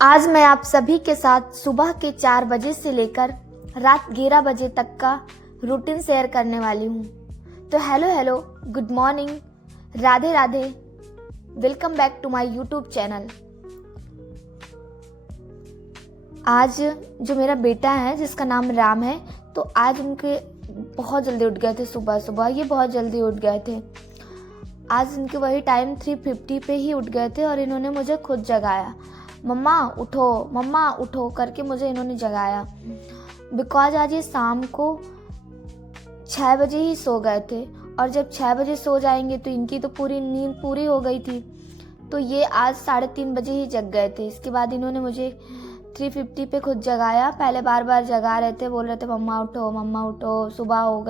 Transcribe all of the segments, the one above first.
आज मैं आप सभी के साथ सुबह के 4 बजे से लेकर रात 11 बजे तक का रूटीन शेयर करने वाली हूँ। तो hello, good morning, Radhe Radhe, welcome back to my YouTube channel. आज जो मेरा बेटा है जिसका नाम राम है, तो आज उनके बहुत जल्दी उठ गए थे। सुबह ये बहुत जल्दी उठ गए थे। आज इनके वही टाइम 3:50 पे ही उठ गए थे और इन्होंने मुझे खुद जगाया। मम्मा उठो करके मुझे इन्होंने जगाया। बिकॉज आज ये शाम को 6 बजे ही सो गए थे और जब 6 बजे सो जाएंगे तो इनकी तो पूरी नींद पूरी हो गई थी। तो ये आज 3:30 बजे ही जग गए थे। इसके बाद इन्होंने मुझे 3:50 पे खुद जगाया। पहले बार जगा रहे थे, बोल रहे थे मम्मा उठो, सुबह हो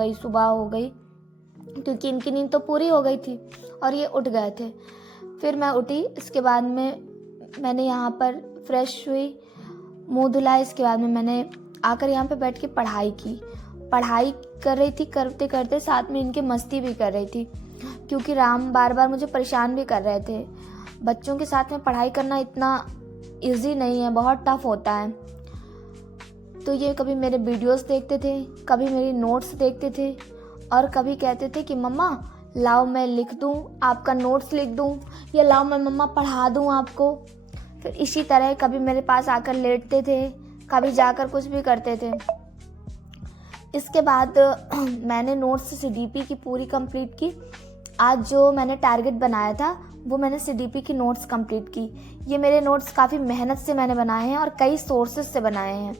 गई, क्योंकि इनकी नींद तो पूरी हो गई थी और ये उठ गए थे। फिर मैं उठी। इसके बाद में मैंने यहाँ पर फ्रेश हुई, मुंह धुला। इसके बाद में मैंने आकर यहाँ पे बैठ के पढ़ाई कर रही थी। करते करते साथ में इनके मस्ती भी कर रही थी, क्योंकि राम बार मुझे परेशान भी कर रहे थे। बच्चों के साथ में पढ़ाई करना इतना इजी नहीं है, बहुत टफ होता है। तो ये कभी मेरे वीडियोस देखते थे, कभी मेरी नोट्स देखते थे और कभी कहते थे कि मम्मा लाओ मैं लिख दूं, आपका नोट्स लिख दूं, या लाओ मैं मम्मा पढ़ा दूं आपको। फिर इसी तरह कभी मेरे पास आकर लेटते थे, कभी जाकर कुछ भी करते थे। इसके बाद मैंने नोट्स सीडीपी की पूरी कंप्लीट की। आज जो मैंने टारगेट बनाया था वो मैंने सीडीपी की नोट्स कंप्लीट की। ये मेरे नोट्स काफ़ी मेहनत से मैंने बनाए हैं और कई सोर्सेज से बनाए हैं।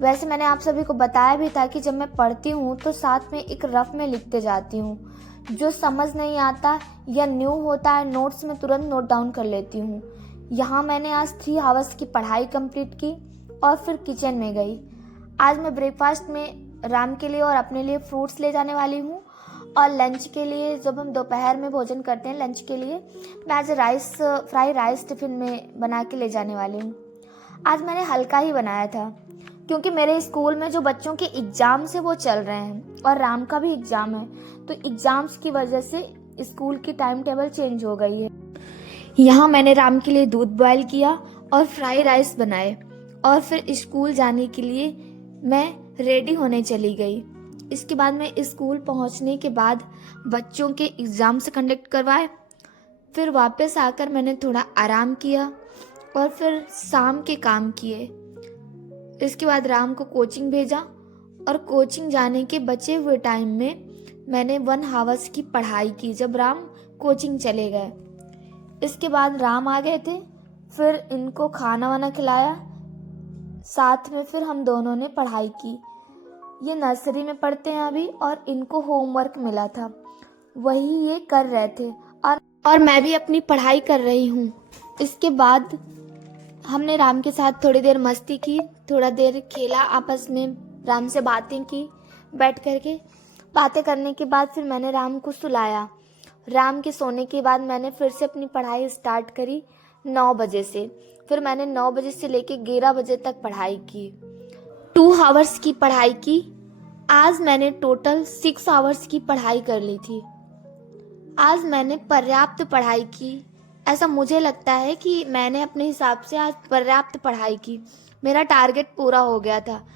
वैसे मैंने आप सभी को बताया भी था कि जब मैं पढ़ती हूँ तो साथ में एक रफ में लिखते जाती हूँ। जो समझ नहीं आता या न्यू होता है नोट्स में तुरंत नोट डाउन कर लेती हूँ। यहाँ मैंने आज 3 आवर्स की पढ़ाई कंप्लीट की और फिर किचन में गई। आज मैं ब्रेकफास्ट में राम के लिए और अपने लिए फ्रूट्स ले जाने वाली हूँ, और लंच के लिए जब हम दोपहर में भोजन करते हैं, लंच के लिए मैं आज फ्राई राइस टिफ़िन में बना के ले जाने वाली हूँ। आज मैंने हल्का ही बनाया था, क्योंकि मेरे स्कूल में जो बच्चों के एग्ज़ाम्स है वो चल रहे हैं और राम का भी एग्ज़ाम है। तो एग्ज़ाम्स की वजह से स्कूल की टाइम टेबल चेंज हो गई है। यहाँ मैंने राम के लिए दूध बॉयल किया और फ्राई राइस बनाए, और फिर स्कूल जाने के लिए मैं रेडी होने चली गई। इसके बाद मैं स्कूल पहुँचने के बाद बच्चों के एग्ज़ाम्स कंडक्ट करवाए। फिर वापस आकर मैंने थोड़ा आराम किया और फिर शाम के काम किए। इसके बाद राम को कोचिंग भेजा और कोचिंग जाने के बचे हुए टाइम में मैंने 1 आवर्स की पढ़ाई की जब राम कोचिंग चले गए। इसके बाद राम आ गए थे, फिर इनको खाना वाना खिलाया, साथ में फिर हम दोनों ने पढ़ाई की। ये नर्सरी में पढ़ते हैं अभी, और इनको होमवर्क मिला था, वही ये कर रहे थे और मैं भी अपनी पढ़ाई कर रही हूँ। इसके बाद हमने राम के साथ थोड़ी देर मस्ती की, थोड़ा देर खेला आपस में, राम से बातें की बैठ करके। बातें करने के बाद फिर मैंने राम को सुलाया। राम के सोने के बाद मैंने फिर से अपनी पढ़ाई स्टार्ट करी 9 बजे से। फिर मैंने 9 बजे से लेके 11 बजे तक पढ़ाई की, 2 आवर्स की पढ़ाई की। आज मैंने टोटल 6 आवर्स की पढ़ाई कर ली थी। आज मैंने पर्याप्त पढ़ाई की। ऐसा मुझे लगता है कि मैंने अपने हिसाब से आज पर्याप्त पढ़ाई की। मेरा टारगेट पूरा हो गया था।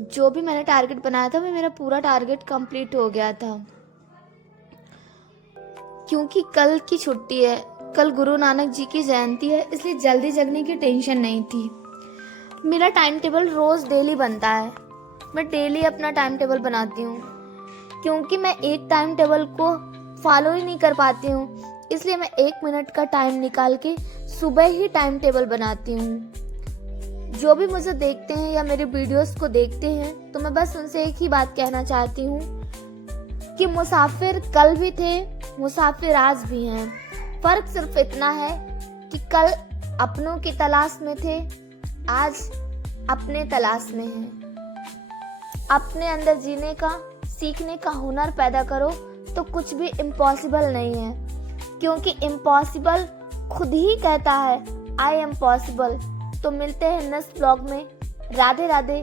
जो भी मैंने टारगेट बनाया था वो मेरा पूरा टारगेट कंप्लीट हो गया था। क्योंकि कल की छुट्टी है, कल गुरु नानक जी की जयंती है, इसलिए जल्दी जगने की टेंशन नहीं थी। मेरा टाइम टेबल रोज डेली बनता है। मैं डेली अपना टाइम टेबल बनाती हूँ, क्योंकि मैं एक टाइम टेबल को फॉलो ही नहीं कर पाती हूँ, इसलिए मैं 1 मिनट का टाइम निकाल के सुबह ही टाइम टेबल बनाती हूँ। जो भी मुझे देखते हैं या मेरे वीडियोस को देखते हैं, तो मैं बस उनसे एक ही बात कहना चाहती हूँ कि मुसाफिर कल भी थे, मुसाफिर आज भी हैं। फर्क सिर्फ इतना है कि कल अपनों की तलाश में थे, आज अपने तलाश में हैं। अपने अंदर जीने का, सीखने का हुनर पैदा करो तो कुछ भी इम्पॉसिबल नहीं है, क्योंकि इम्पॉसिबल खुद ही कहता है आई एम पॉसिबल। तो मिलते हैं नेक्स्ट ब्लॉग में। Radhe Radhe,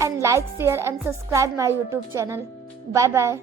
and like, share and subscribe my YouTube channel. Bye bye.